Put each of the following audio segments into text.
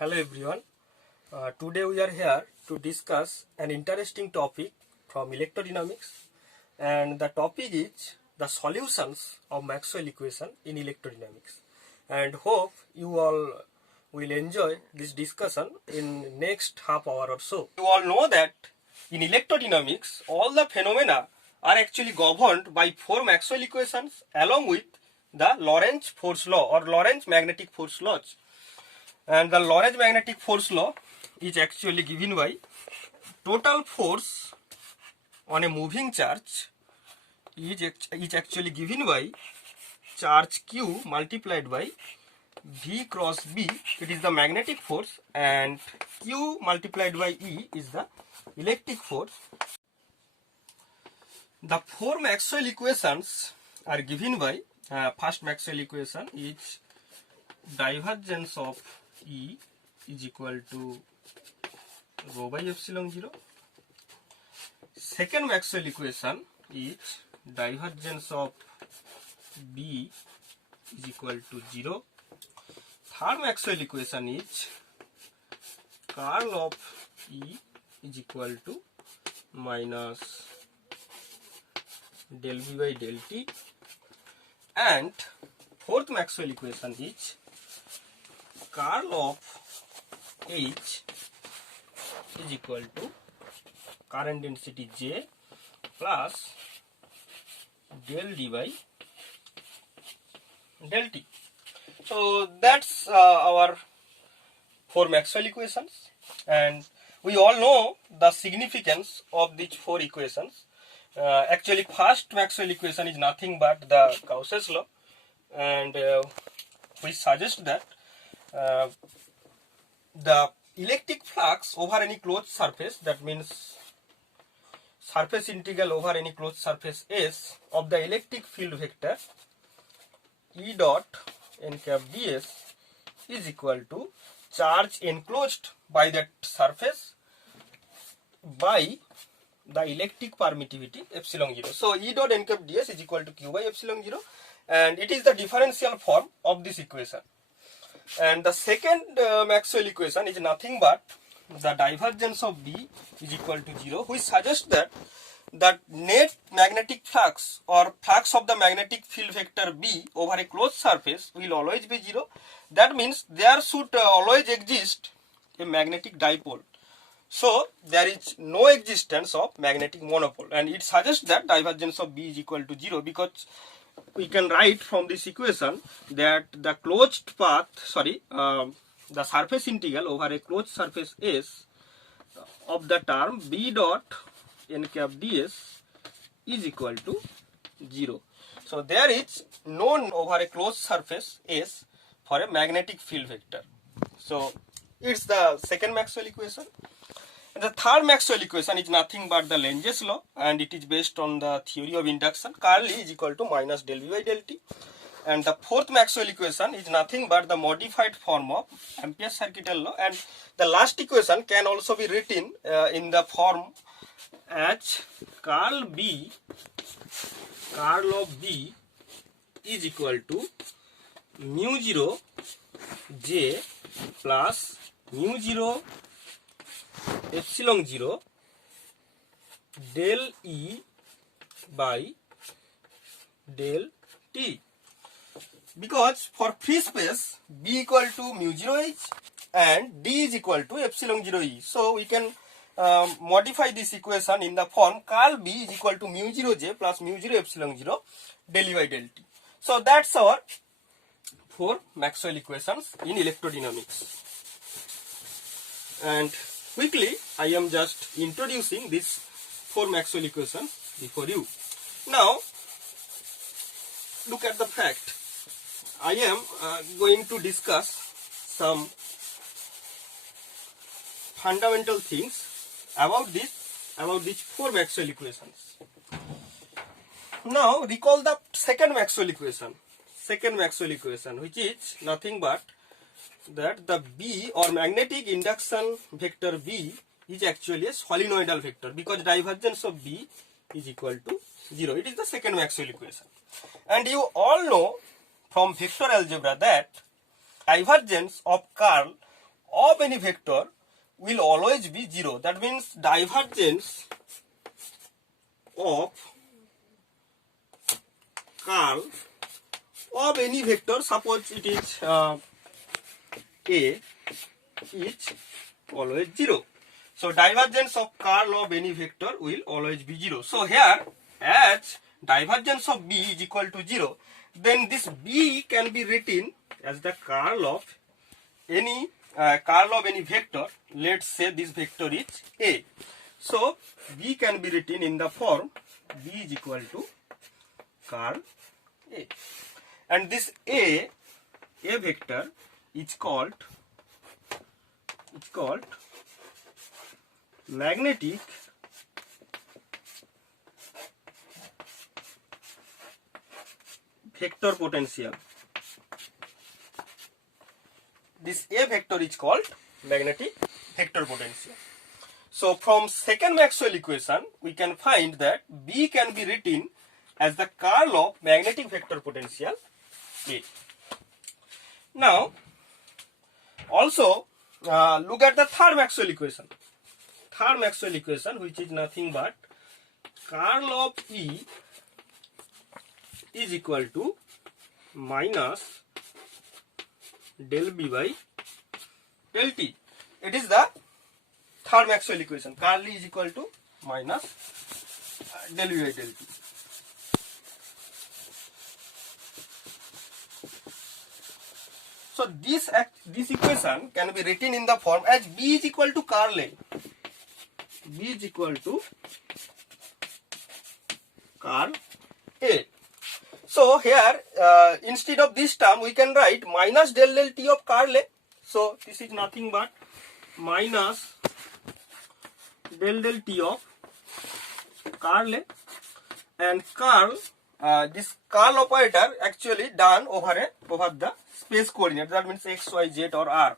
Hello everyone. Today we are here to discuss an interesting topic from electrodynamics, and the topic is the solutions of Maxwell equation in electrodynamics. And hope you all will enjoy this discussion in next half hour or so. You all know that in electrodynamics all the phenomena are actually governed by four Maxwell equations along with the Lorentz force law or Lorentz magnetic force laws. And the Lorentz magnetic force law is actually given by total force on a moving charge is actually given by charge Q multiplied by V cross B. It is the magnetic force, and Q multiplied by E is the electric force. The four Maxwell equations are given by first Maxwell equation is divergence of E is equal to rho by epsilon 0. Second Maxwell equation is divergence of B is equal to 0. Third Maxwell equation is curl of E is equal to minus del V by del T. And fourth Maxwell equation is curl of H is equal to current density J plus del D by del T. So that's our four Maxwell equations, and we all know the significance of these four equations. Actually, first Maxwell equation is nothing but the Gauss's law, and we suggest that the electric flux over any closed surface, that means surface integral over any closed surface S of the electric field vector E dot n cap ds is equal to charge enclosed by that surface by the electric permittivity epsilon 0. So E dot n cap ds is equal to Q by epsilon 0, and it is the differential form of this equation. And the second Maxwell equation is nothing but the divergence of B is equal to 0, which suggests that the net magnetic flux or flux of the magnetic field vector B over a closed surface will always be 0. That means there should always exist a magnetic dipole. So there is no existence of magnetic monopole, and it suggests that divergence of B is equal to 0, because we can write from this equation that the closed path, the surface integral over a closed surface S of the term B dot n cap ds is equal to 0. So there is no over a closed surface S for a magnetic field vector. So it's the second Maxwell equation. And the third Maxwell equation is nothing but the Lenz's law, and it is based on the theory of induction. Curl E is equal to minus del V by del T. And the fourth Maxwell equation is nothing but the modified form of Ampere's circuital law. And the last equation can also be written in the form as curl of B is equal to mu 0 J plus mu 0 epsilon 0 del E by del T, because for free space B equal to mu 0 H and D is equal to epsilon 0 E. So we can modify this equation in the form curl B is equal to mu 0 J plus mu 0 epsilon 0 del E by del T. So that's our four Maxwell equations in electrodynamics. And quickly, I am just introducing these four Maxwell equations before you. Now, look at the fact. I am going to discuss some fundamental things about these four Maxwell equations. Now, recall the second Maxwell equation. Which is nothing but that the B or magnetic induction vector B is actually a solenoidal vector, because divergence of B is equal to 0. It is the second Maxwell equation. And you all know from vector algebra that divergence of curl of any vector will always be 0. That means divergence of curl of any vector, suppose it is A, is always 0. So divergence of curl of any vector will always be 0. So here, as divergence of B is equal to 0, then this B can be written as the curl of any vector. Let's say this vector is A. So B can be written in the form B is equal to curl A. And this A vector is called magnetic vector potential. This A vector is called magnetic vector potential. So from second Maxwell equation, we can find that B can be written as the curl of magnetic vector potential A. Now, also look at the third Maxwell equation. Third Maxwell equation, which is nothing but curl of E is equal to minus del B by del T. It is the third Maxwell equation. Curl E is equal to minus del B by del T. So this equation can be written in the form as B is equal to curl A. B is equal to curl A. So here instead of this term we can write minus del del T of curl A. So this is nothing but minus del del T of curl A, and curl this curl operator actually done over the space coordinate, that means x, y, z or r.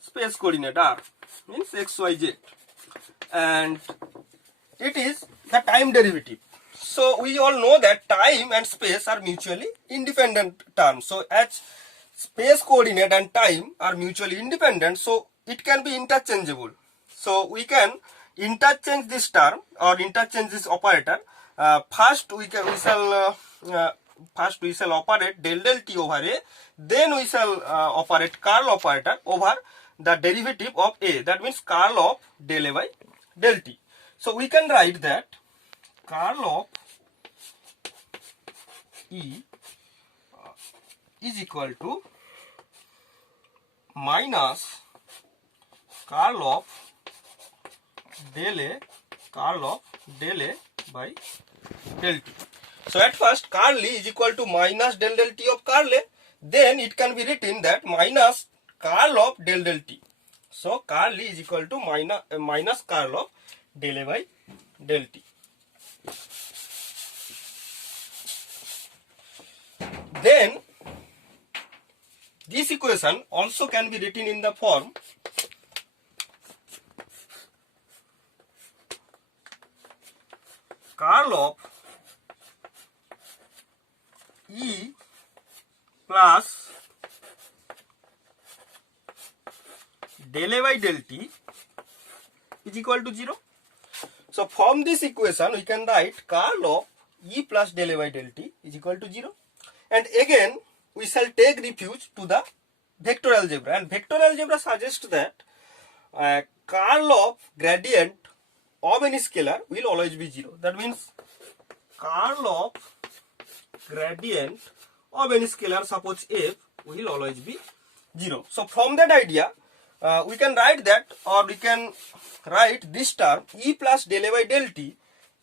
Space coordinate r means x, y, z, and it is the time derivative. So we all know that time and space are mutually independent terms. So as space coordinate and time are mutually independent, so it can be interchangeable. So we can interchange this term or interchange this operator. First we shall operate del del T over A, then we shall operate curl operator over the derivative of A, that means curl of del A by del T. So we can write that curl of E is equal to minus curl of del A by del T. So at first curl E is equal to minus del del T of curl A, then it can be written that minus curl of del del T. So curl E is equal to minus curl of del A by del T. Then this equation also can be written in the form curl of E plus del A by del T is equal to 0. So from this equation we can write curl of E plus del A by del T is equal to 0. And again we shall take refuge to the vector algebra, and vector algebra suggests that curl of gradient of any scalar will always be 0. That means curl of gradient of any scalar, suppose f, will always be 0. So from that idea we can write that, or we can write this term E plus del A by del T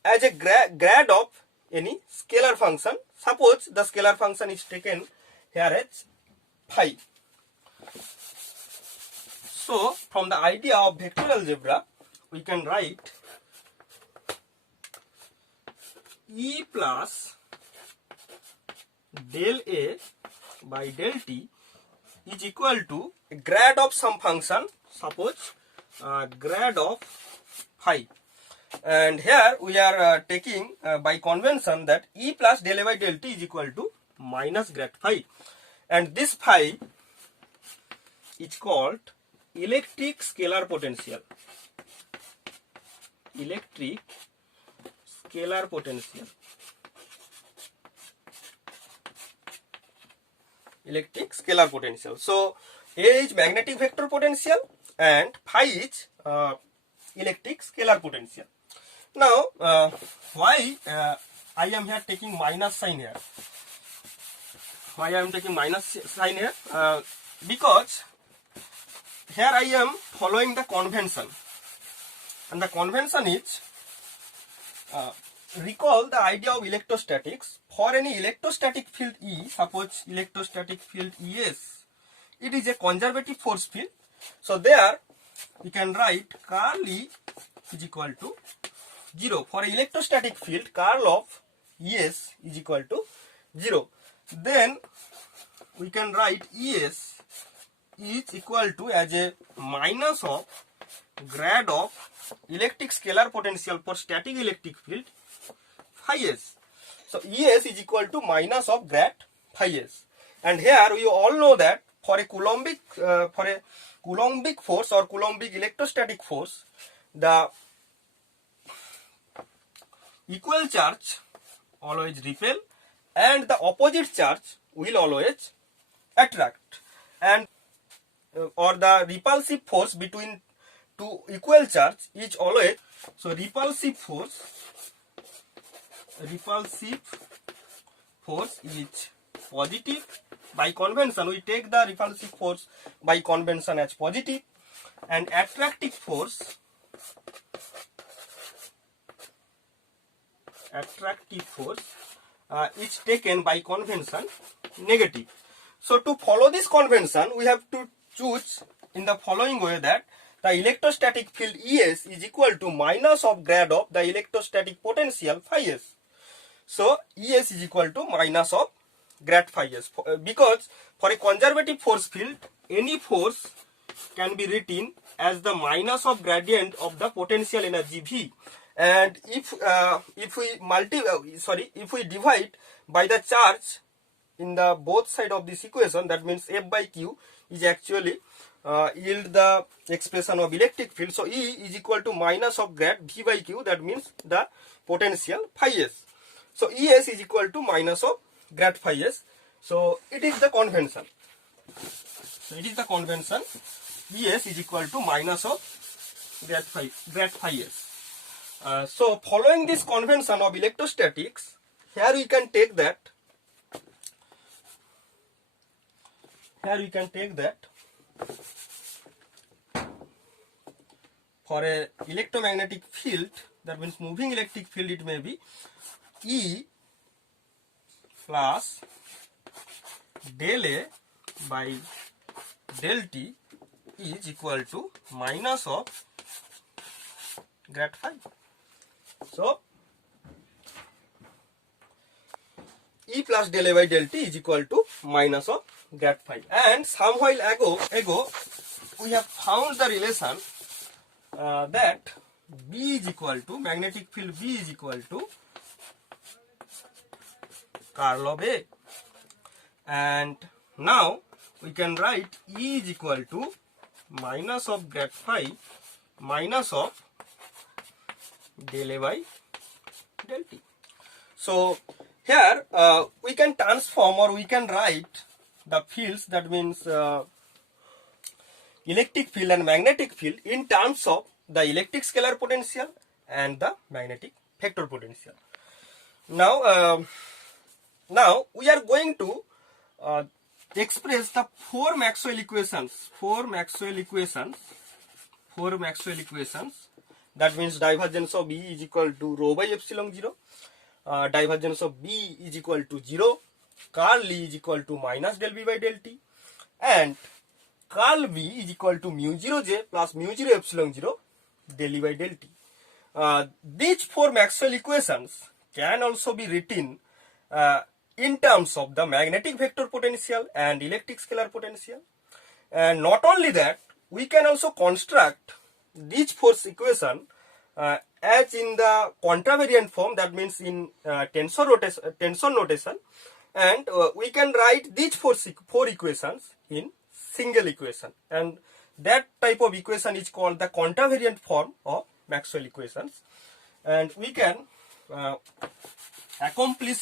as a grad of any scalar function. Suppose the scalar function is taken here as phi. So from the idea of vector algebra we can write E plus del A by del T is equal to a grad of some function, suppose grad of phi. And here we are taking by convention that E plus del A by del T is equal to minus grad phi, and this phi is called electric scalar potential. Electric scalar potential. Electric scalar potential. So A is magnetic vector potential and phi is electric scalar potential. Now why I am here taking minus sign here? Why I am taking minus sign here? Because here I am following the convention, and the convention is recall the idea of electrostatics. For any electrostatic field E, suppose electrostatic field ES, it is a conservative force field. So there we can write curl E is equal to 0. For electrostatic field, curl of ES is equal to 0. Then we can write ES is equal to as a minus of grad of electric scalar potential for static electric field phi s. So ES is equal to minus of grad phi s. And here we all know that for a Coulombic force or Coulombic electrostatic force, the equal charge always repel and the opposite charge will always attract, and or the repulsive force between two equal charge is always, so repulsive force is positive. By convention we take the repulsive force by convention as positive, and attractive force is taken by convention negative. So to follow this convention we have to choose in the following way, that the electrostatic field ES is equal to minus of grad of the electrostatic potential phi s. So ES is equal to minus of grad phi s, because for a conservative force field any force can be written as the minus of gradient of the potential energy V, and if we divide by the charge in the both side of this equation, that means F by Q is actually yield the expression of electric field. So E is equal to minus of grad V by Q, that means the potential phi s. So ES is equal to minus of grad phi s. So it is the convention. ES is equal to minus of grad phi s. So following this convention of electrostatics, here we can take that for a electromagnetic field, that means moving electric field, it may be E plus del A by del T is equal to minus of grad phi. So E plus del A by del T is equal to minus of grad phi. And some while ago we have found the relation that B is equal to, magnetic field B is equal to curl of A, and now we can write E is equal to minus of grad phi minus of del A by del T. So here we can transform, or we can write the fields, that means electric field and magnetic field, in terms of the electric scalar potential and the magnetic vector potential. Now we are going to express the four Maxwell equations. That means divergence of E is equal to rho by epsilon 0, divergence of B is equal to 0, curl E is equal to minus del B by del T, and curl V is equal to mu 0 J plus mu 0 epsilon 0 del E by del T. These four Maxwell equations can also be written in terms of the magnetic vector potential and electric scalar potential. And not only that, we can also construct these force equation as in the contravariant form, that means in tensor notation, and we can write these four equations in single equation, and that type of equation is called the contravariant form of Maxwell equations. And we can accomplish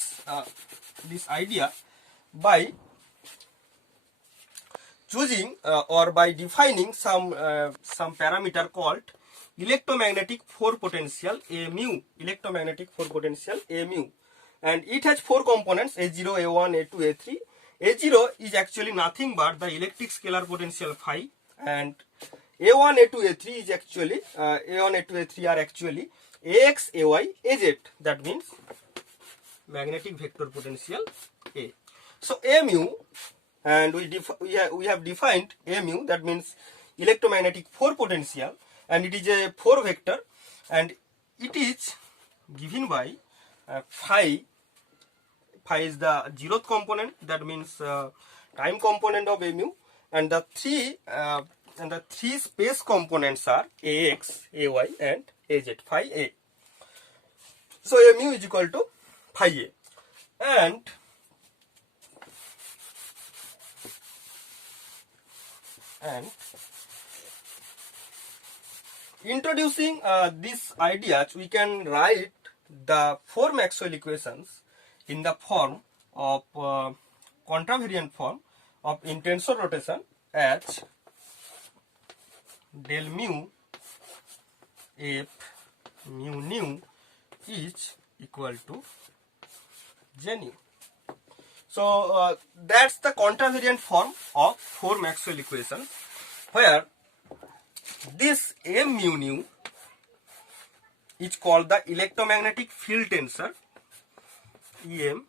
this idea by choosing or by defining some parameter called electromagnetic force potential A mu, electromagnetic force potential A mu, and it has four components: A0, A1, A2, A3. A0 is actually nothing but the electric scalar potential phi, and A1, A2, A3 is actually A1, A2, A3 are actually AX, AY, AZ. That means magnetic vector potential A. So A mu, and we have defined A mu, that means electromagnetic force potential, and it is a 4 vector, and it is given by phi. Phi is the zeroth component, that means time component of A mu, and the three space components are AX, AY, and AZ, phi A. So A mu is equal to phi A, and introducing these ideas, we can write the four Maxwell equations in the form of contravariant form of intention rotation as del mu F mu nu is equal to J nu. So that's the contravariant form of four Maxwell equations, where this M mu nu is called the electromagnetic field tensor, EM,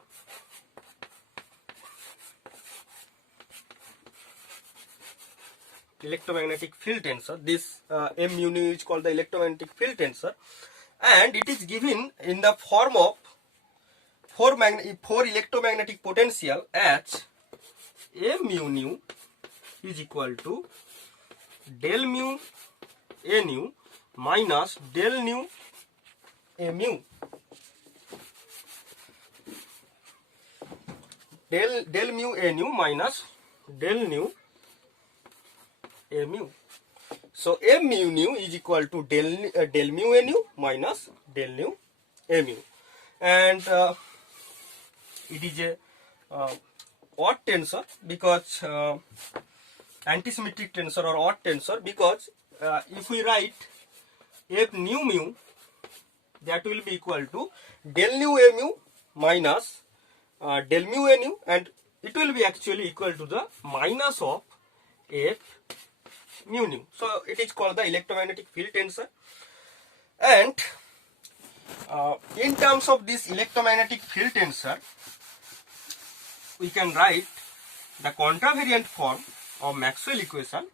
electromagnetic field tensor. This M mu nu is called the electromagnetic field tensor, and it is given in the form of four electromagnetic potential as M mu nu is equal to del mu A nu minus del nu A mu. Del mu A nu minus del nu A mu. So M mu nu is equal to del mu A nu minus del nu A mu, and it is a odd tensor because antisymmetric tensor or odd tensor, because if we write F nu mu, that will be equal to del nu A mu minus del mu A nu, and it will be actually equal to the minus of F mu nu. So it is called the electromagnetic field tensor, and in terms of this electromagnetic field tensor, we can write the contravariant form of Maxwell equation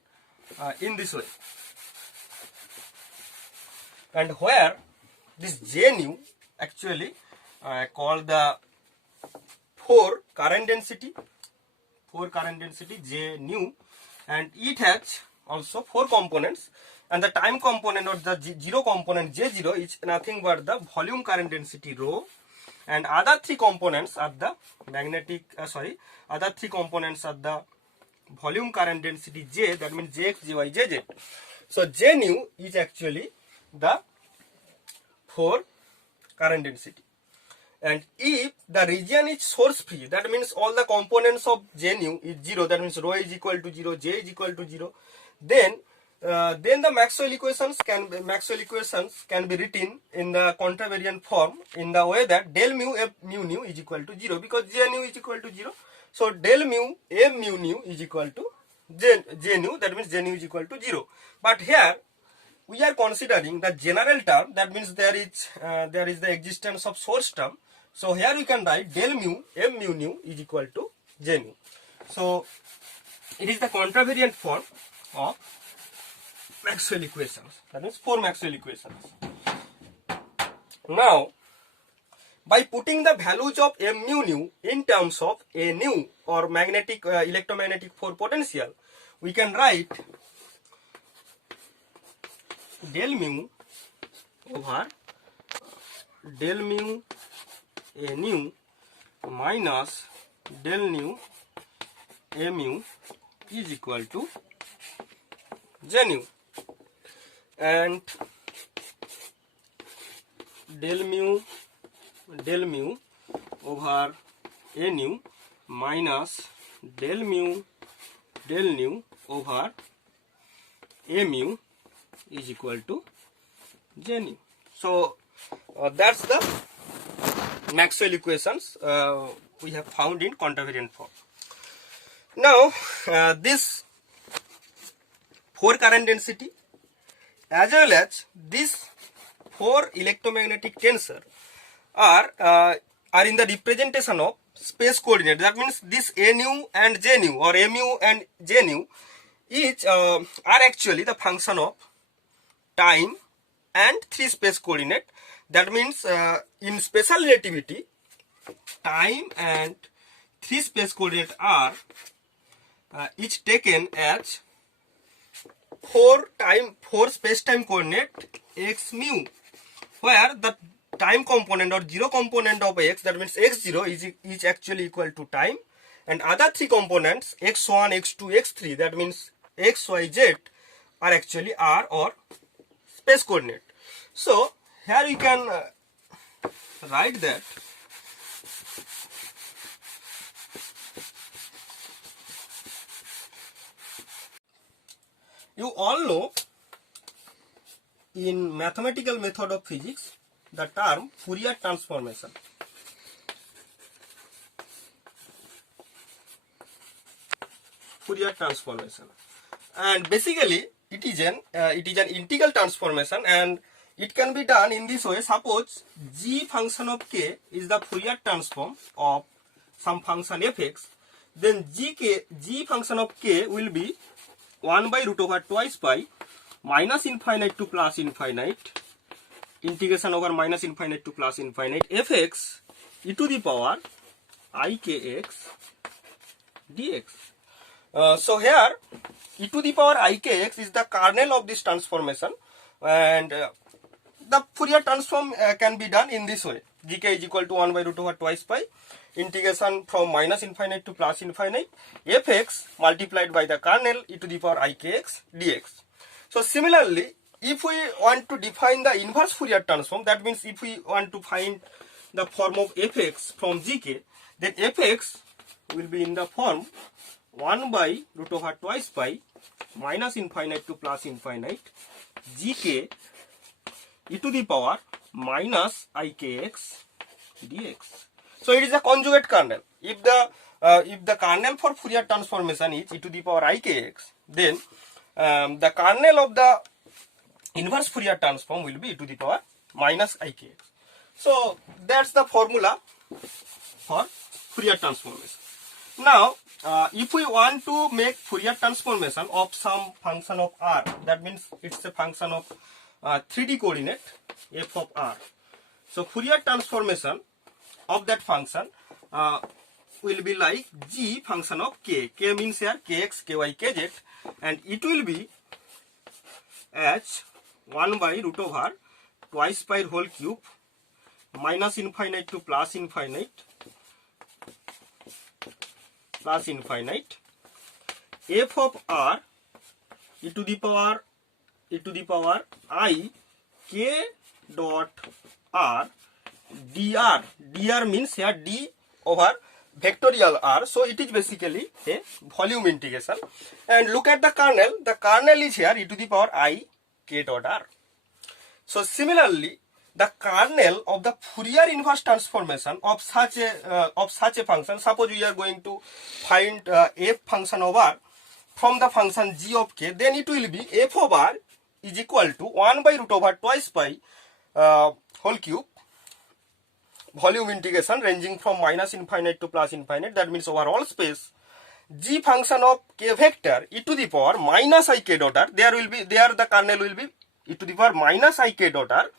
in this way, and where this J nu actually called the 4 current density J nu, and it has also 4 components, and the time component or the zero component J0 is nothing but the volume current density rho, and other 3 components are the volume current density J, that means Jx, Jy, Jz. So J nu is actually the 4 current density, and if the region is source free, that means all the components of J nu is 0, that means rho is equal to 0, J is equal to 0, then the Maxwell equations can be written in the contravariant form in the way that del mu F mu nu is equal to 0, because J nu is equal to 0. So del mu M mu nu is equal to J nu, that means J nu is equal to 0. But here we are considering the general term, that means there is the existence of source term. So here we can write del mu M mu nu is equal to J nu. So it is the contravariant form of Maxwell equations, that means 4 Maxwell equations. Now, by putting the values of M mu nu in terms of A nu or electromagnetic force potential, we can write del mu over del mu A nu minus del nu A mu is equal to j nu, and del mu over a nu minus del nu over a mu is equal to j nu. So that's the Maxwell equations we have found in quantavariant form. Now this 4 current density as well as this 4 electromagnetic tensor are in the representation of space coordinate. That means this a nu and j nu, or a mu and j nu, each are actually the function of time and 3 space coordinate. That means in special relativity, time and 3 space coordinate are each taken as 4 space time coordinate x mu, where the time component or 0 component of x, that means x0 is actually equal to time, and other 3 components x1, x2, x3, that means x, y, z, are actually r or space coordinate. So here you can write that you all know in mathematical method of physics the term Fourier transformation. Fourier transformation, and basically it is an integral transformation, and it can be done in this way. Suppose g function of k is the Fourier transform of some function fx, then g function of k will be 1 by root over twice pi minus infinite to plus infinite integration over minus infinite to plus infinite fx e to the power ikx dx. So here e to the power ikx is the kernel of this transformation, and the Fourier transform can be done in this way. Gk is equal to 1 by root over twice pi integration from minus infinite to plus infinite fx multiplied by the kernel e to the power ikx dx. So similarly, if we want to define the inverse Fourier transform, that means if we want to find the form of fx from gk, then fx will be in the form 1 by root over twice pi minus infinite to plus infinite gk e to the power minus ikx dx. So it is a conjugate kernel. If the kernel for Fourier transformation is e to the power ikx, then the kernel of the inverse Fourier transform will be e to the power minus ikx. So that's the formula for Fourier transformation. Now if we want to make Fourier transformation of some function of r, that means it's a function of 3D coordinate f of r. So Fourier transformation of that function will be like g function of k. K means here kx, ky, kz, and it will be as 1 by root over twice pi whole cube minus infinite to plus infinite f of r e to the power I k dot r dr. Dr means here d over vectorial r, so it is basically a volume integration. And look at the kernel. The kernel is here e to the power I k dot r. So similarly, the kernel of the Fourier inverse transformation of such a function, suppose we are going to find f function of r from the function g of k, then it will be f of r is equal to 1 by root over twice pi whole cube volume integration ranging from minus infinite to plus infinite, that means over all space, g function of k vector e to the power minus I k dot r, there the kernel will be e to the power minus I k dot r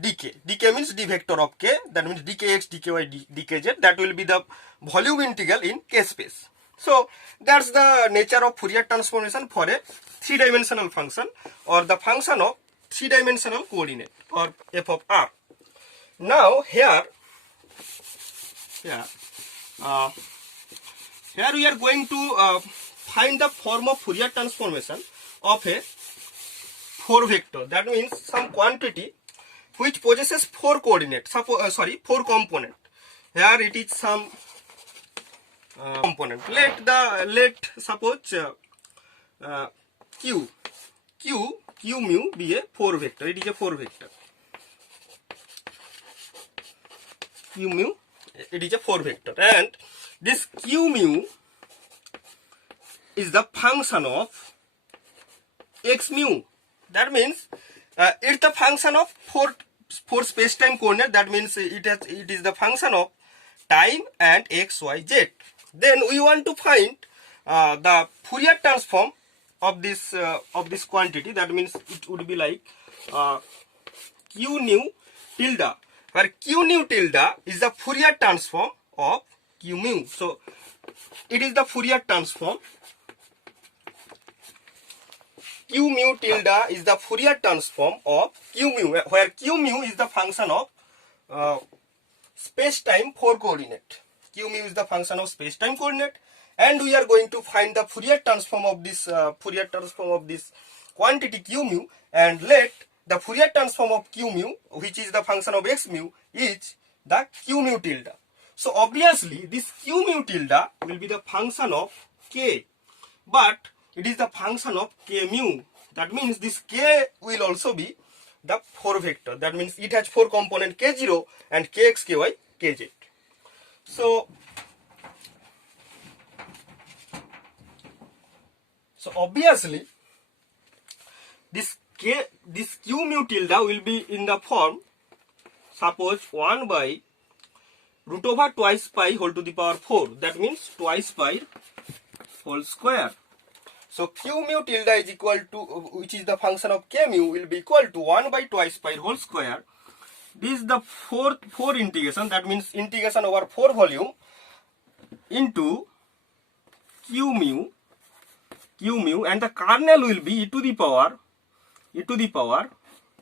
dk. Dk means d vector of k, that means dkx, dky, dkz, that will be the volume integral in k space. So that's the nature of Fourier transformation for a 3-dimensional function, or the function of 3-dimensional coordinate, or f of r. Now here we are going to find the form of Fourier transformation of a 4 vector. That means some quantity which possesses 4 coordinates. Suppose 4 component. Here it is some component. Let suppose q mu be a 4 vector. It is a 4 vector. Q mu, it is a 4 vector, and this q mu is the function of x mu. That means it's the function of 4 space-time coordinate. That means it is the function of time and x, y, z. Then we want to find the Fourier transform of this quantity. That means it would be like q nu tilde, where q nu tilde is the Fourier transform of q mu. So it is the Fourier transform. Q mu tilde is the Fourier transform of q mu, where q mu is the function of space-time 4 coordinate. Q mu is the function of space-time coordinate, and we are going to find the Fourier transform of this quantity q mu, and let the Fourier transform of q mu, which is the function of x mu, is the q mu tilde. So obviously this q mu tilde will be the function of k, but it is the function of k mu. That means this k will also be the 4 vector. That means it has 4 component k0 and kx, ky, kz. So obviously this q mu tilde will be in the form, suppose 1 by root over twice pi whole to the power 4. That means twice pi whole square. So q mu tilde is equal to, which is the function of k mu, will be equal to 1 by twice pi whole square. This is the 4 integration. That means integration over 4 volume into q mu, and the kernel will be e to the power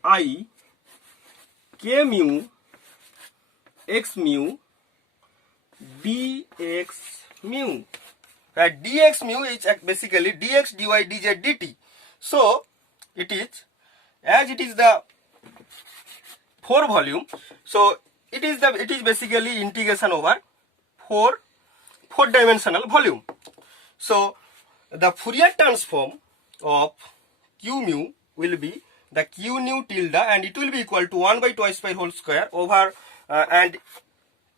I k mu x mu dx mu. Dx mu is basically dx, dy, dz, dt. So it is, as it is the 4 volume, so it is basically integration over 4 dimensional volume. So the Fourier transform of q mu will be the q nu tilde, and it will be equal to 1 by twice pi whole square over and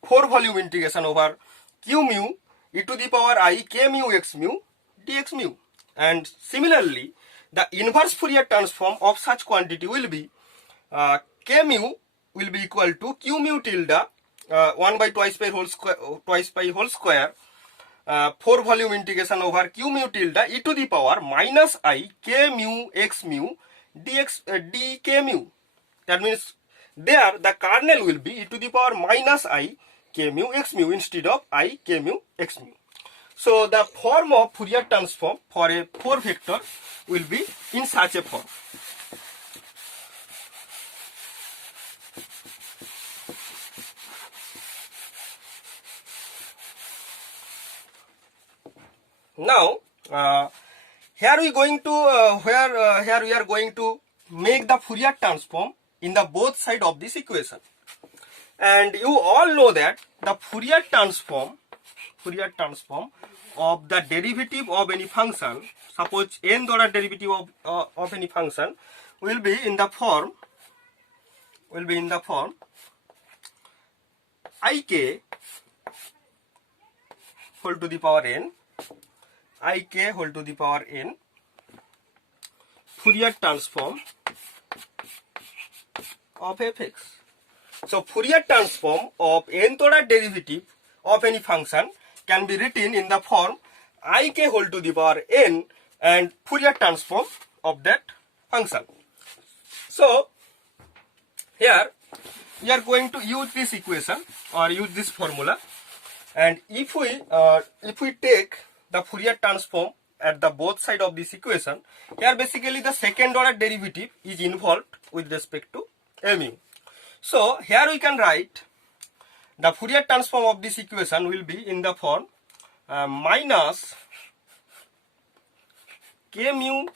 4 volume integration over q mu e to the power I k mu x mu dx mu. And similarly, the inverse Fourier transform of such quantity will be k mu will be equal to q mu tilde 1 by twice pi whole square 4 volume integration over q mu tilde e to the power minus I k mu x mu dx dk mu. That means there the kernel will be e to the power minus I k mu x mu instead of I k mu x mu. So the form of Fourier transform for a 4 vector will be in such a form. Now here we are going to make the Fourier transform in the both side of this equation. And you all know that the Fourier transform of the derivative of any function, suppose nth order derivative of any function, will be in the form ik whole to the power n, ik whole to the power n Fourier transform of fx. So Fourier transform of nth order derivative of any function can be written in the form ik whole to the power n and Fourier transform of that function. So here we are going to use this equation or use this formula, and if we take the Fourier transform at the both side of this equation, here basically the second order derivative is involved with respect to mu. So here we can write the Fourier transform of this equation will be in the form minus k mu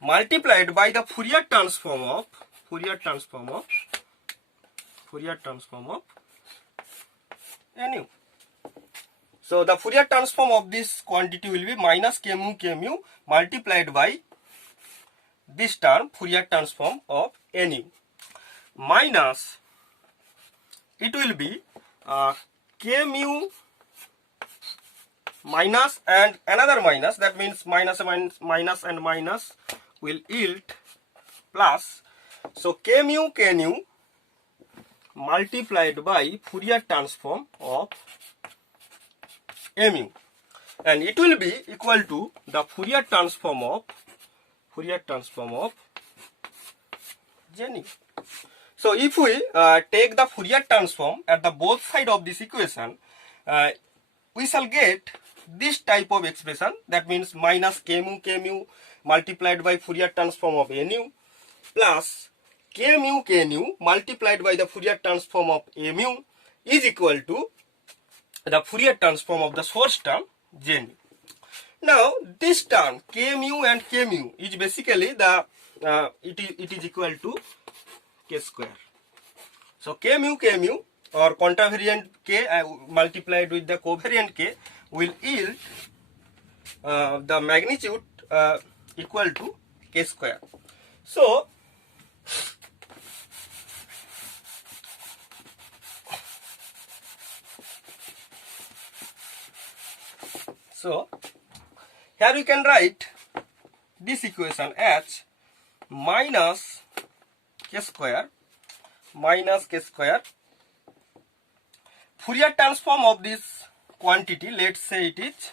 multiplied by the Fourier transform of nu. So the Fourier transform of this quantity will be minus k mu multiplied by this term Fourier transform of nu, minus it will be k mu minus and another minus, that means minus and minus will yield plus. So k mu multiplied by Fourier transform of mu, and it will be equal to the Fourier transform of nu. So if we take the Fourier transform at the both side of this equation, we shall get this type of expression, that means minus k mu multiplied by Fourier transform of nu plus k mu multiplied by the Fourier transform of mu is equal to the Fourier transform of the source term nu. Now this term k mu and k mu is basically the it is equal to k square. So k mu or contravariant k multiplied with the covariant k will yield the magnitude equal to k square. So here we can write this equation as minus k square Fourier transform of this quantity, let's say it is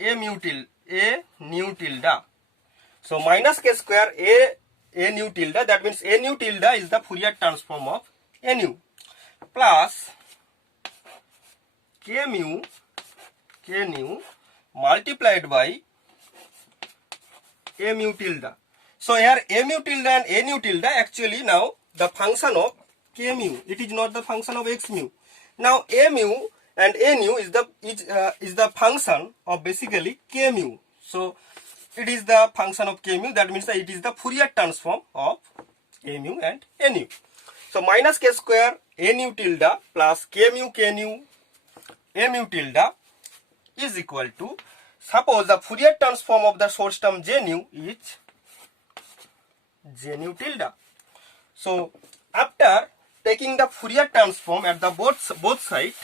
a nu tilde. So minus k square a nu tilde, that means a nu tilde is the Fourier transform of nu, plus k nu multiplied by a mu tilde. So here a mu tilde and a nu tilde actually now the function of k mu, it is not the function of x mu. Now a mu and a nu is the function of basically k mu. So it is the function of k mu, that means that it is the Fourier transform of a mu and a nu. So minus k square a nu tilde plus k mu a mu tilde is equal to, suppose the Fourier transform of the source term j nu is j nu tilde. So after taking the Fourier transform at the both sides,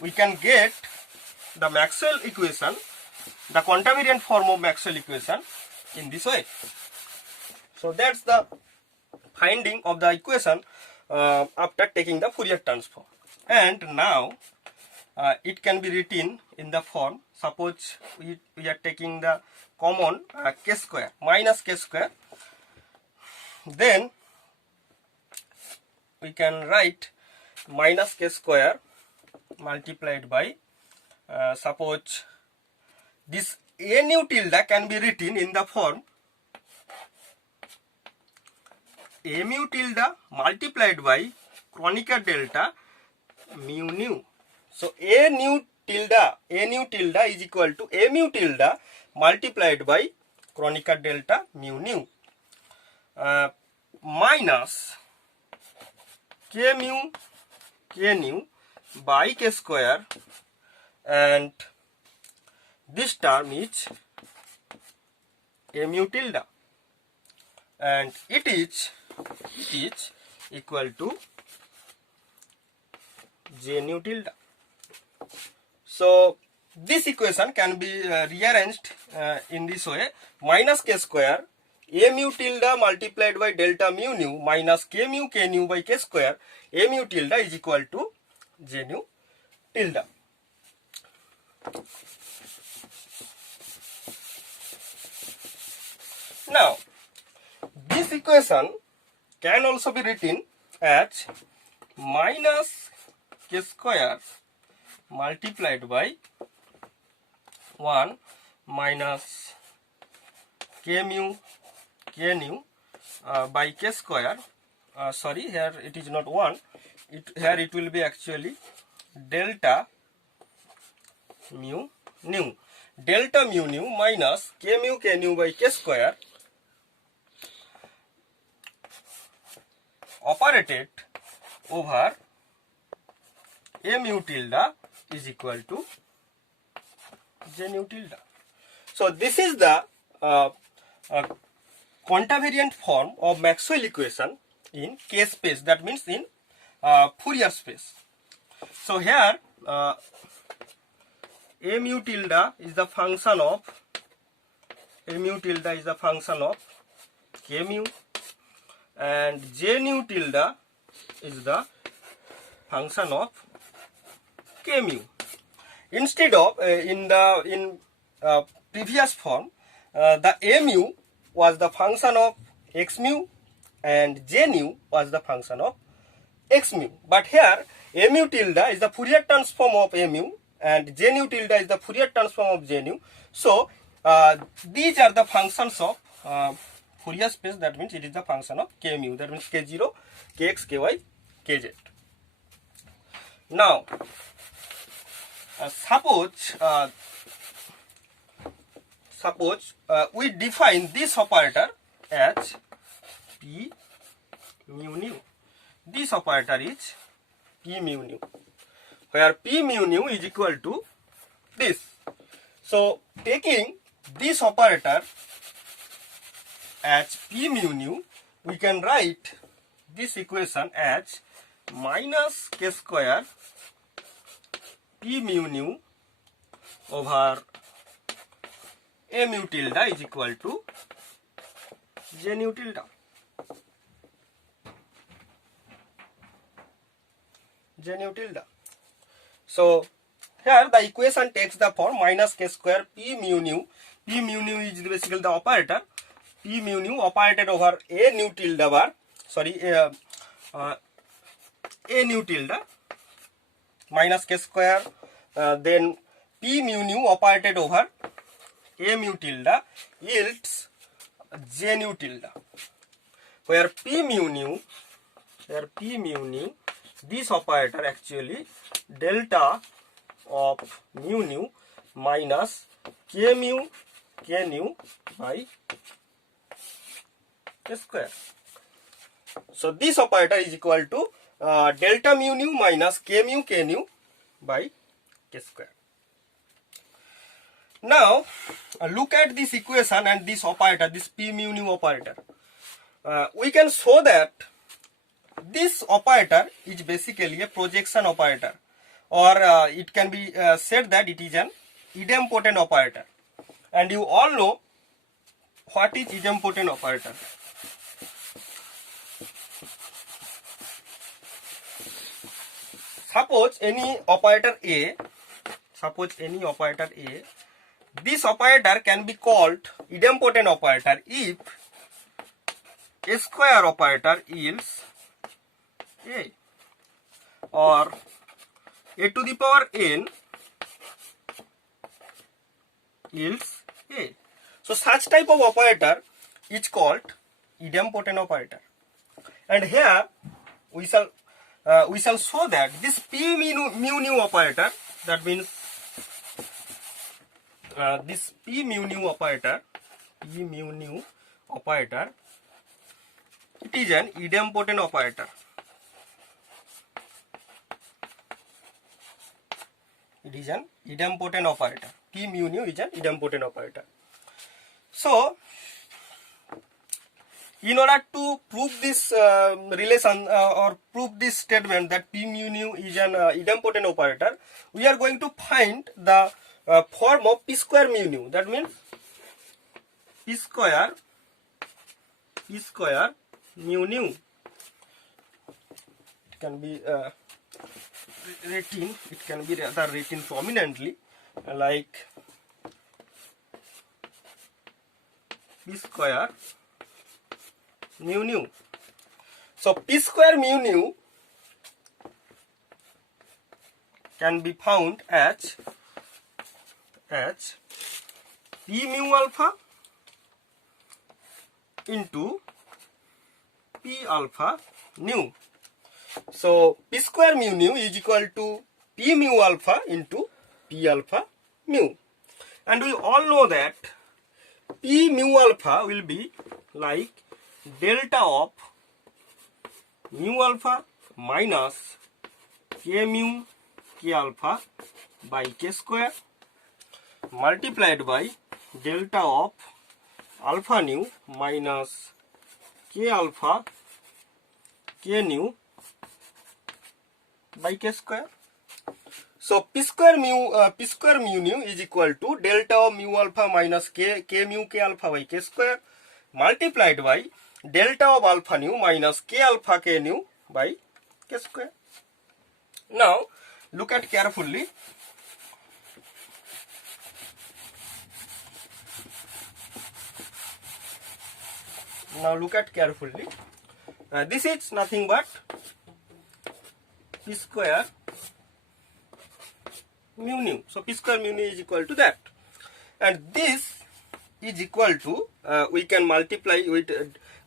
we can get the Maxwell equation, the contravariant form of Maxwell equation in this way. So that's the finding of the equation after taking the Fourier transform. And now it can be written in the form, suppose we are taking the common k square minus k square, then we can write minus k square multiplied by suppose this a nu tilde can be written in the form a mu tilde multiplied by Kronecker delta mu nu. So a nu tilde is equal to a mu tilde multiplied by Kronecker delta mu nu minus k nu by k square, and this term is a mu tilde, and it is equal to j nu tilde. So this equation can be rearranged in this way: minus k square a mu tilde multiplied by delta mu nu minus k nu by k square a mu tilde is equal to j nu tilde. Now this equation can also be written as minus k square multiplied by 1 minus k nu by k square. Sorry, here it is not 1, here it will be actually delta mu nu, delta mu nu minus k nu by k square operated over a mu tilde is equal to j nu tilde. So this is the quantavariant form of Maxwell equation in K space, that means in Fourier space. So here a mu tilde is the function of k mu, and j nu tilde is the function of k mu. Instead of in previous form, the a mu was the function of x mu and j nu was the function of x mu. But here a mu tilde is the Fourier transform of a mu and j nu tilde is the Fourier transform of j nu. So these are the functions of Fourier space, that means it is the function of k mu, that means k0, kx, ky, kz. Now suppose we define this operator as p mu nu. This operator is p mu nu, where p mu nu is equal to this. So taking this operator as p mu nu, we can write this equation as minus k square p mu nu over a mu tilde is equal to j nu tilde. So here the equation takes the form minus k square p mu nu. P mu nu is basically the operator. P mu nu operated over a nu tilde bar, sorry, a nu tilde minus k square, then p mu nu operated over a mu tilde yields j nu tilde, where p mu nu, this operator actually delta of mu nu minus k mu k nu by k square. So this operator is equal to delta mu nu minus k mu k nu by k square. Now look at this equation and this operator, this p mu nu operator. We can show that this operator is basically a projection operator, or it can be said that it is an idempotent operator. And you all know what is idempotent operator. Suppose any operator A, this operator can be called idempotent operator if a square operator yields A, or a to the power n yields A. So such type of operator is called idempotent operator. And here we shall show that this p mu nu operator, that means this p mu nu operator, it is an idempotent operator. It is an idempotent operator. P mu nu is an idempotent operator. So in order to prove this relation or prove this statement that p mu nu is an idempotent operator, we are going to find the form of p square mu nu. That means p square mu nu. It can be written. It can be rather written prominently like p square mu nu. So p square mu nu can be found as p mu alpha into p alpha nu. So p square mu nu is equal to p mu alpha into p alpha mu. And we all know that P mu alpha will be like delta of mu alpha minus K mu K alpha by K square multiplied by delta of alpha nu minus K alpha K nu by K square. So P square mu nu is equal to delta of mu alpha minus K mu K alpha by K square multiplied by delta of alpha nu minus K alpha K nu by K square. Now look at carefully. This is nothing but P square mu nu. So P square mu nu is equal to that, and this is equal to we can multiply with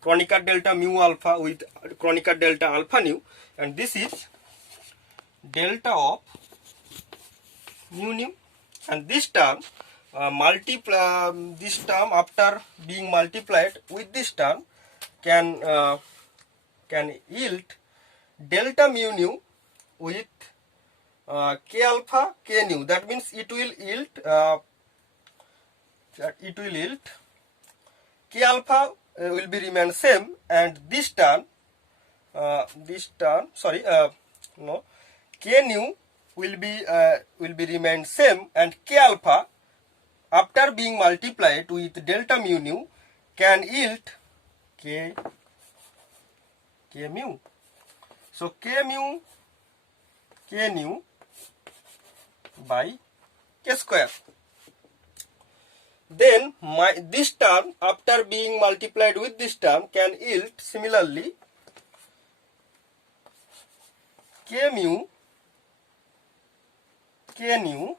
Kronecker delta mu alpha with Kronecker delta alpha nu, and this is delta of mu nu, and this term this term after being multiplied with this term can yield delta mu nu with K alpha K nu. That means it will yield K alpha will be remain same, and this term K nu will be remain same, and K alpha after being multiplied with delta mu nu can yield K mu. So K mu K nu by K square. Then this term after being multiplied with this term can yield similarly K mu K nu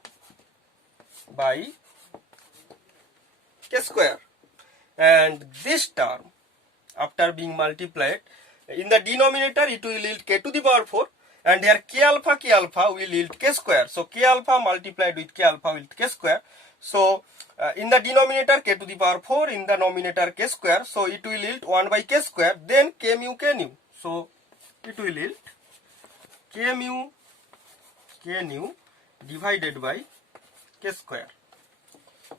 by K square, and this term after being multiplied in the denominator it will yield K to the power 4, and here K alpha will yield K square. So K alpha multiplied with K alpha will K square. So in the denominator K to the power 4, in the numerator K square, so it will yield 1 by K square, then K mu K nu. So it will yield K mu K nu divided by K square.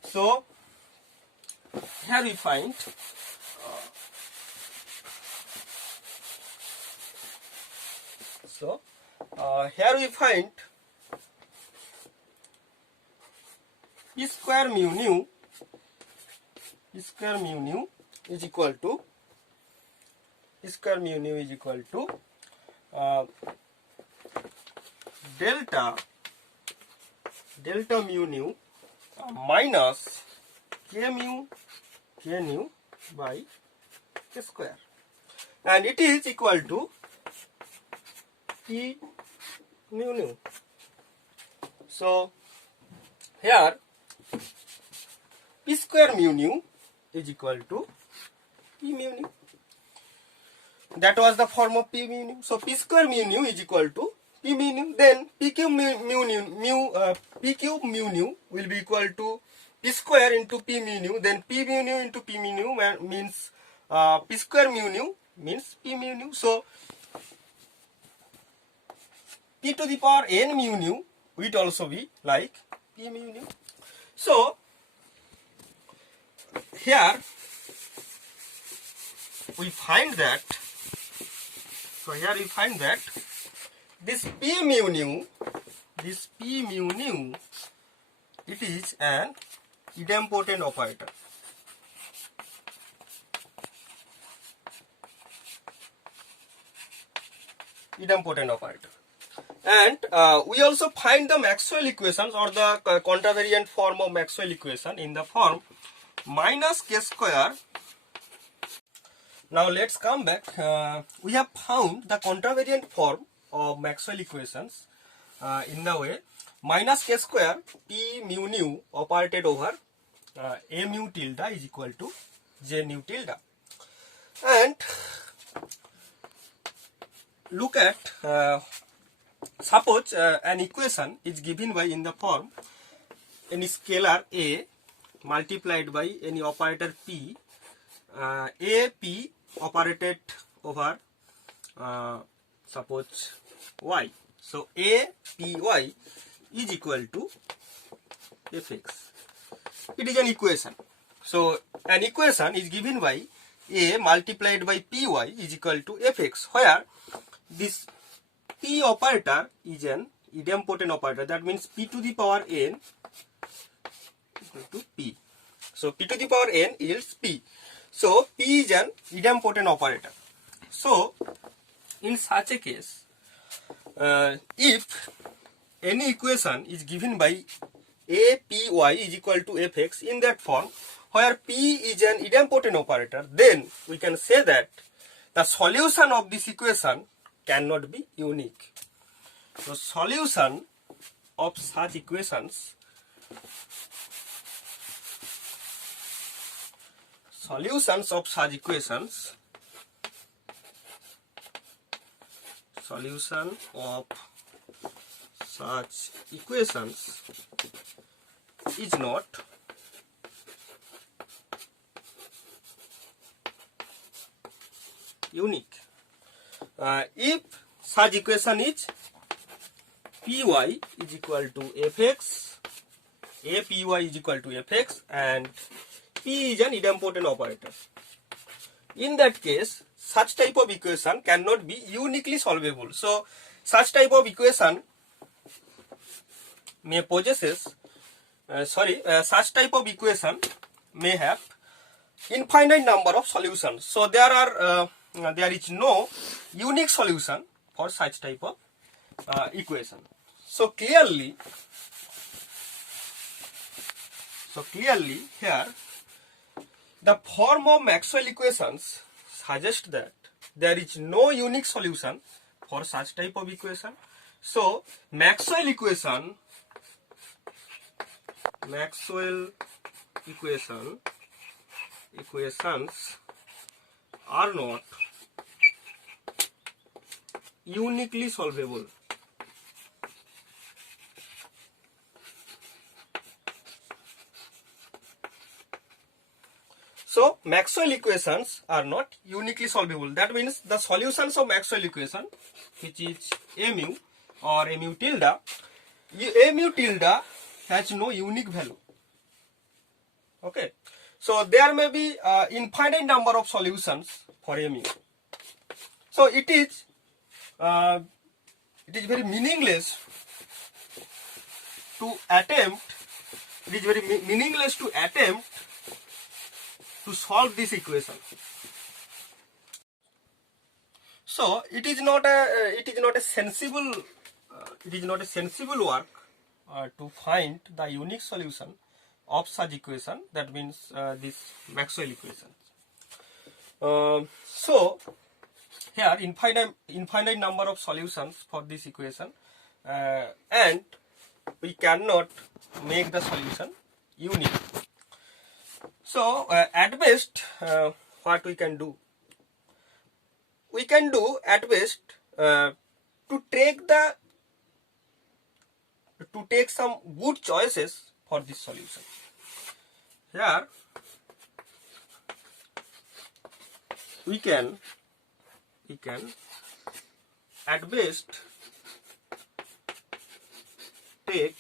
So here we find P square mu nu is equal to delta mu nu minus K mu K nu by K square, and it is equal to P mu nu. So here P square mu nu is equal to P mu nu. That was the form of P mu nu. So P square mu nu is equal to P mu nu. Then P cube mu nu will be equal to P square into P mu nu. Then P mu nu into P mu nu means P square mu nu means P mu nu. So P to the power n mu nu will also be like P mu nu. So here we find that this P mu nu, it is an idempotent operator. And we also find the Maxwell equations, or the contravariant form of Maxwell equation, in the form minus K square. Now let's come back. We have found the contravariant form of Maxwell equations in the way minus K square P mu nu operated over A mu tilde is equal to J nu tilde. And look at suppose an equation is given by in the form any scalar A multiplied by any operator P, A P operated over suppose Y. So A P Y is equal to Fx. It is an equation. So an equation is given by A multiplied by Py is equal to Fx, where this P operator is an idempotent operator. That means P to the power n equal to P. So P to the power n is P. So P is an idempotent operator. So in such a case, if any equation is given by APy is equal to Fx in that form, where P is an idempotent operator, then we can say that the solution of this equation cannot be unique. So solution of such equations, solutions of such equations is not unique. If such equation is Py is equal to Fx, Apy is equal to Fx, and P is an idempotent operator, in that case such type of equation cannot be uniquely solvable. So such type of equation may such type of equation may have infinite number of solutions. So there is no unique solution for such type of equation. So clearly here the form of Maxwell equations suggests that there is no unique solution for such type of equation. So Maxwell equations are not uniquely solvable. So Maxwell equations are not uniquely solvable. That means the solutions of Maxwell equation, which is mu or mu tilde has no unique value. Okay, so there may be infinite number of solutions for mu. So it is very meaningless to attempt. To solve this equation. So it is not a sensible work to find the unique solution of such equation. That means this Maxwell equation. So here infinite number of solutions for this equation, and we cannot make the solution unique. So at best, what we can do? We can do at best to take some good choices for this solution. Here we can at best take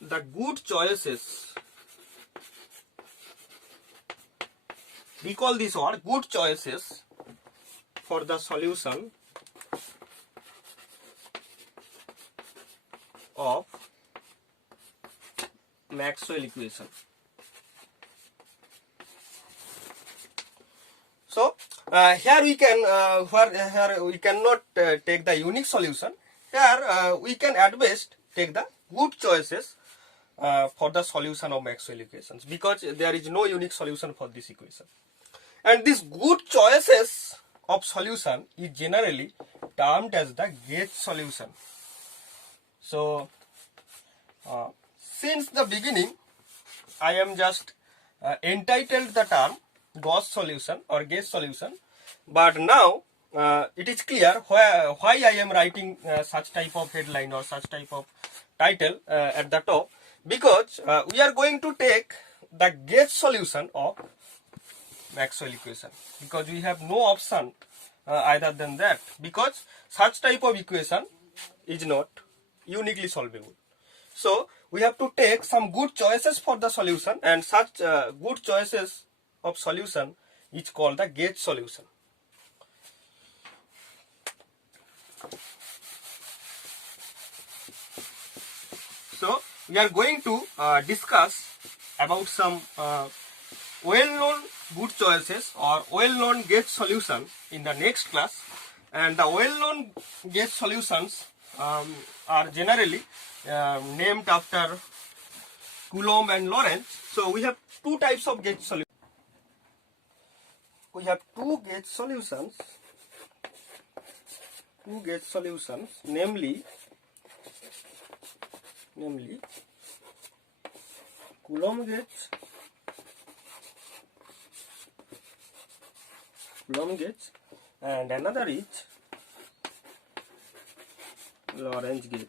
the good choices. We call this word good choices for the solution of Maxwell equation. So here we cannot take the unique solution. Here we can at best take the good choices for the solution of Maxwell equations, because there is no unique solution for this equation. And these good choices of solution is generally termed as the gauge solution. So since the beginning I am just entitled the term Gauss solution or gauge solution, but now it is clear why I am writing such type of headline or such type of title at the top, because we are going to take the gauge solution of Maxwell equation, because we have no option either than that, because such type of equation is not uniquely solvable. So we have to take some good choices for the solution, and such good choices of solution is called the gauge solution. So we are going to discuss about some well-known good choices or well-known gauge solution in the next class, and the well-known gauge solutions are generally named after Coulomb and Lorentz. So we have two types of gauge solutions. We have two gauge solutions, namely Coulomb gauge and another is Lorentz gauge.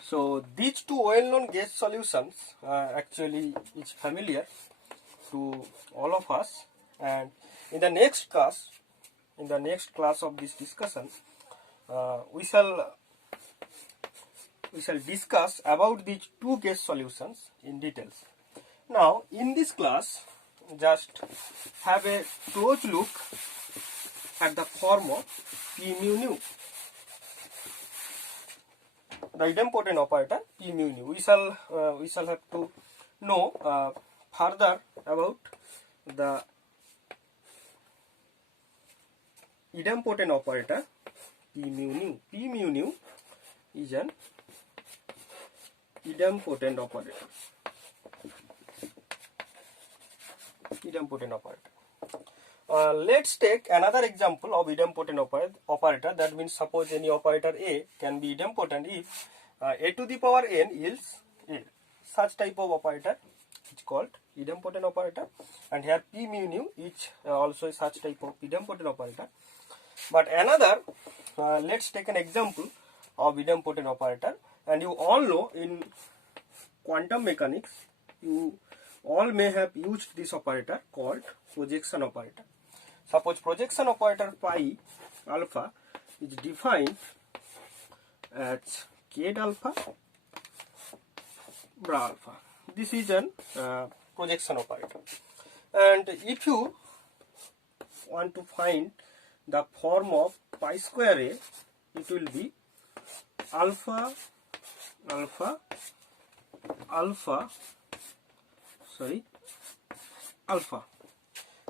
So these two well-known gauge solutions actually is familiar to all of us, and in the next class of this discussion, we shall discuss about these two gauge solutions in details. Now in this class, just have a close look at the form of P mu nu, the idempotent operator P mu nu. We shall have to know further about the idempotent operator P mu nu. P mu nu is an idempotent operator. Let's take another example of idempotent operator. That means suppose any operator A can be idempotent if a to the power n yields a. Such type of operator is called idempotent operator, and here P mu nu is also such type of idempotent operator. But another, let's take an example of idempotent operator, and you all know in quantum mechanics you all may have used this operator called projection operator. Suppose projection operator pi alpha is defined as k alpha bra alpha. This is an projection operator, and if you want to find the form of pi square a, it will be alpha,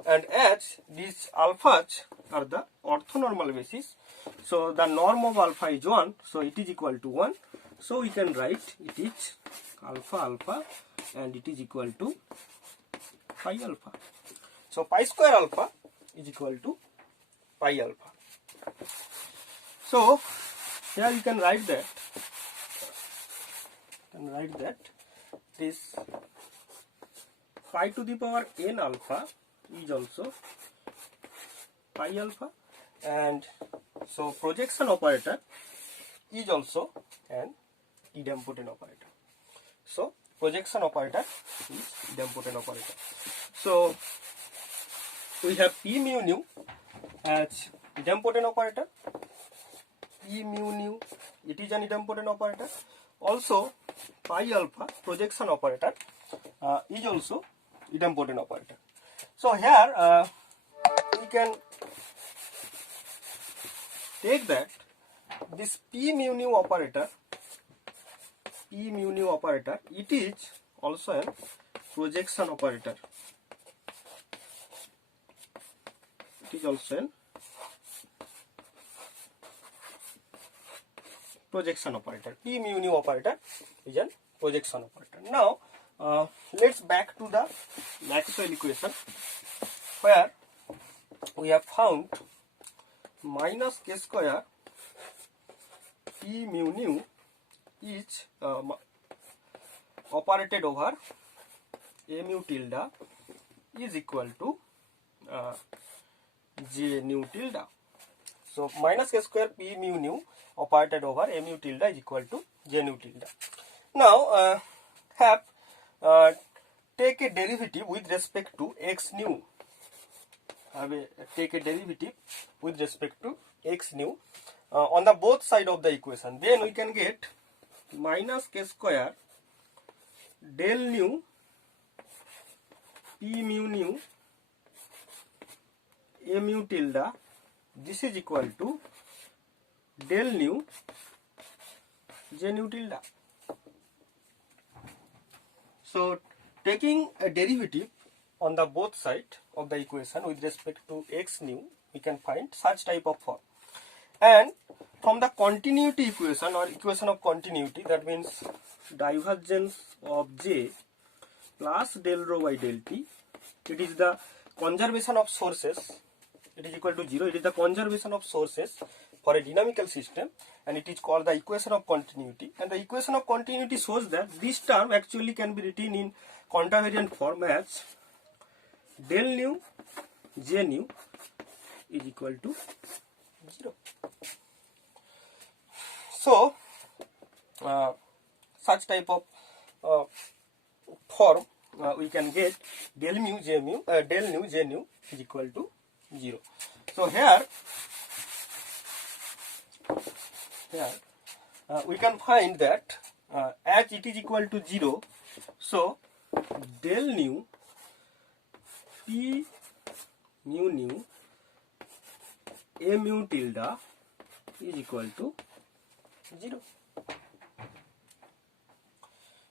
and as these alphas are the orthonormal basis, so the norm of alpha is 1, so it is equal to 1, so we can write it is alpha and it is equal to pi alpha. So pi square alpha is equal to pi alpha. So here you can write that this pi to the power n alpha is also pi alpha, and so projection operator is also an idempotent operator. So projection operator is idempotent operator. So we have P mu nu as idempotent operator. P mu nu, it is an idempotent operator. Also pi alpha, projection operator, is also idempotent operator. So here we can take that this P mu nu operator, it is also a projection operator. It is also an projection operator. P mu nu operator is a projection operator. Now let's back to the Maxwell equation, where we have found minus k square P mu nu is operated over a mu tilde is equal to j nu tilde. So minus k square P mu nu operated over a mu tilde is equal to j nu tilde. Now have take a derivative with respect to x new. Take a derivative with respect to x new on the both side of the equation. Then we can get minus k square del nu p mu nu a mu tilde. This is equal to del nu j nu tilde. So taking a derivative on the both side of the equation with respect to x nu, we can find such type of form. And from the continuity equation or equation of continuity, that means divergence of j plus del rho by del t, it is the conservation of sources, it is equal to 0. It is the conservation of sources for a dynamical system, and it is called the equation of continuity. And the equation of continuity shows that this term actually can be written in quantavariant form as del nu j nu is equal to 0. So such type of form we can get del nu j nu is equal to 0. So here we can find that as it is equal to 0, so del nu p mu nu a mu tilde is equal to 0.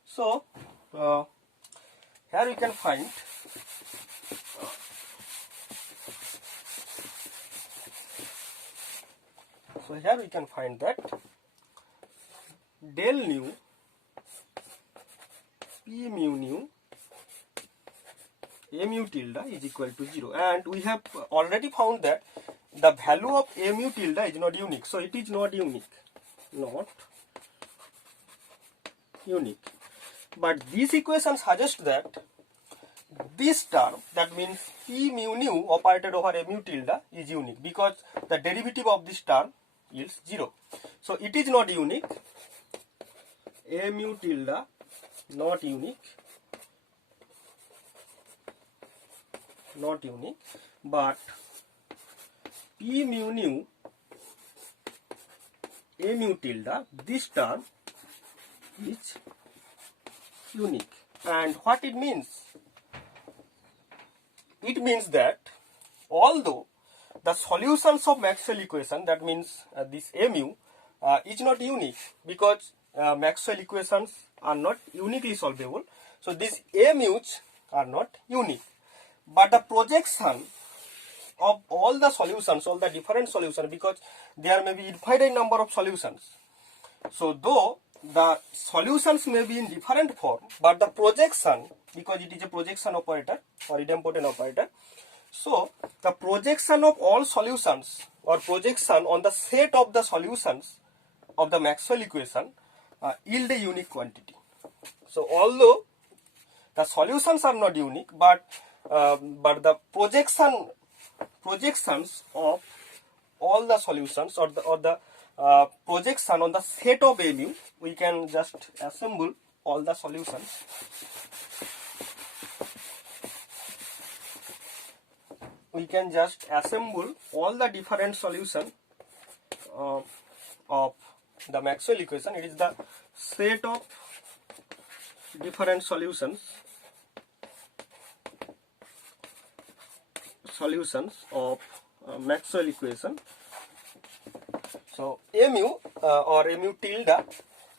So here we can find that del nu p mu nu a mu tilde is equal to 0, and we have already found that the value of a mu tilde is not unique. So it is not unique. But this equation suggests that this term, that means p mu nu operated over a mu tilde, is unique because the derivative of this term is 0. So it is not unique. A mu tilde not unique, but p mu nu a mu tilde, this term is unique. And what it means? It means that although the solutions of Maxwell equation, that means this a mu is not unique because Maxwell equations are not uniquely solvable. So these a mu's are not unique. But the projection of all the solutions, all the different solutions, because there may be infinite number of solutions. So though the solutions may be in different form, but the projection, because it is a projection operator or idempotent operator, so the projection of all solutions or projection on the set of the solutions of the Maxwell equation yield a unique quantity. So although the solutions are not unique, but the projections of all the solutions or the projection on the set of a mu, we can just assemble all the solutions. We can just assemble all the different solutions of the Maxwell equation. It is the set of different solutions of Maxwell equation. So a mu or a mu tilde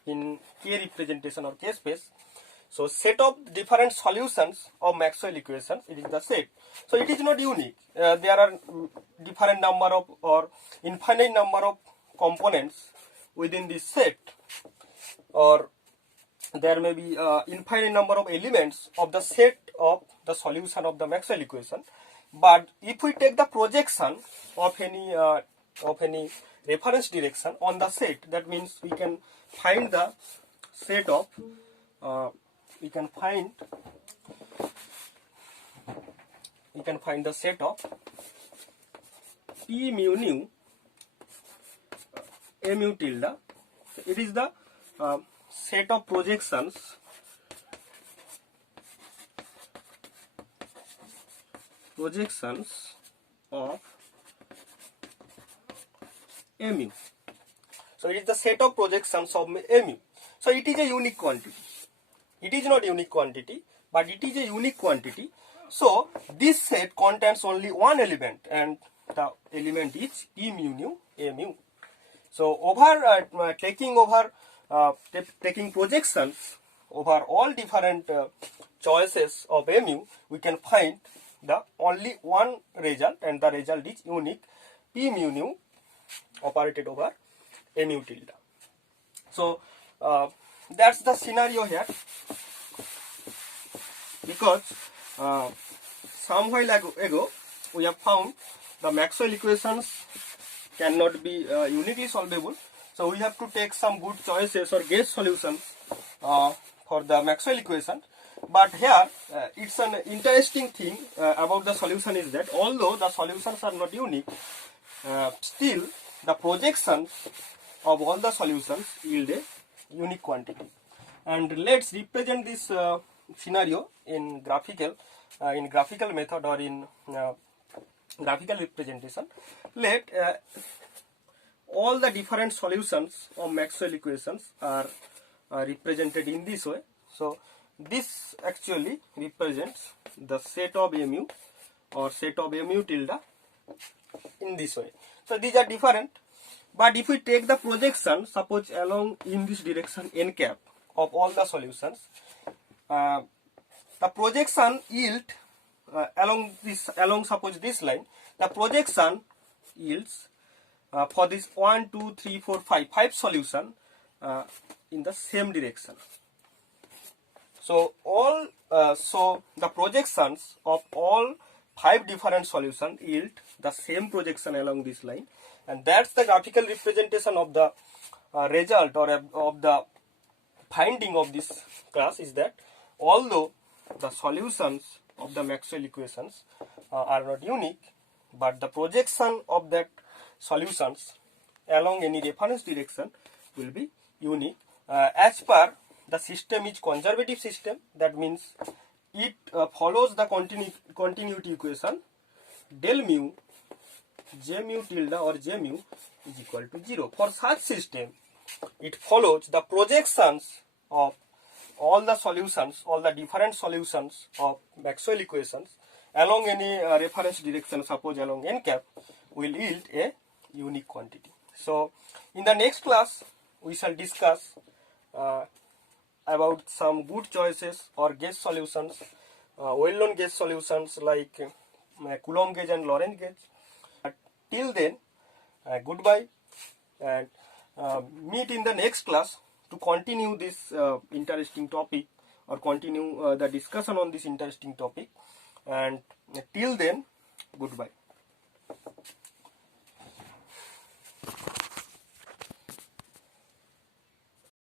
in K representation or K space. So set of different solutions of Maxwell equation, it is the set. So it is not unique. There are different number of or infinite number of components within this set, or there may be infinite number of elements of the set of the solution of the Maxwell equation. But if we take the projection of any reference direction on the set, that means we can find the set of the set of p mu nu a mu tilde. It is the set of projections projections of mu. So it is the set of projections of mu. So it is a unique quantity. It is not unique quantity, but it is a unique quantity. So this set contains only one element, and the element is p mu nu mu. So over taking projections over all different choices of mu, we can find the only one result, and the result is unique, p mu nu operated over mu tilde. So that's the scenario here, because some while ago we have found the Maxwell equations cannot be uniquely solvable. So we have to take some good choices or guess solutions for the Maxwell equation. But here it's an interesting thing about the solution is that although the solutions are not unique, still the projections of all the solutions yield a unique quantity. And let's represent this scenario in graphical method or in graphical representation. Let all the different solutions of Maxwell equations are represented in this way. So this actually represents the set of mu or set of mu tilde in this way. So these are different, but if we take the projection, suppose along in this direction n cap of all the solutions, the projection yield along suppose this line, the projection yields for this 1, 2, 3, 4, 5 solution in the same direction. So the projections of all 5 different solutions yield the same projection along this line, and that's the graphical representation of the result or of the finding of this class, is that although the solutions of the Maxwell equations are not unique, but the projection of that solutions along any reference direction will be unique. As per the system is conservative system, that means it follows the continuity equation del mu j mu tilde or j mu is equal to 0. For such system, it follows the projections of all the solutions, all the different solutions of Maxwell equations along any reference direction, suppose along n cap, will yield a unique quantity. So in the next class we shall discuss about some good choices or guess solutions, well-known guess solutions like Coulomb gauge and Lorentz gauge. Till then, goodbye, and meet in the next class to continue this interesting topic or continue the discussion on this interesting topic. And till then, goodbye.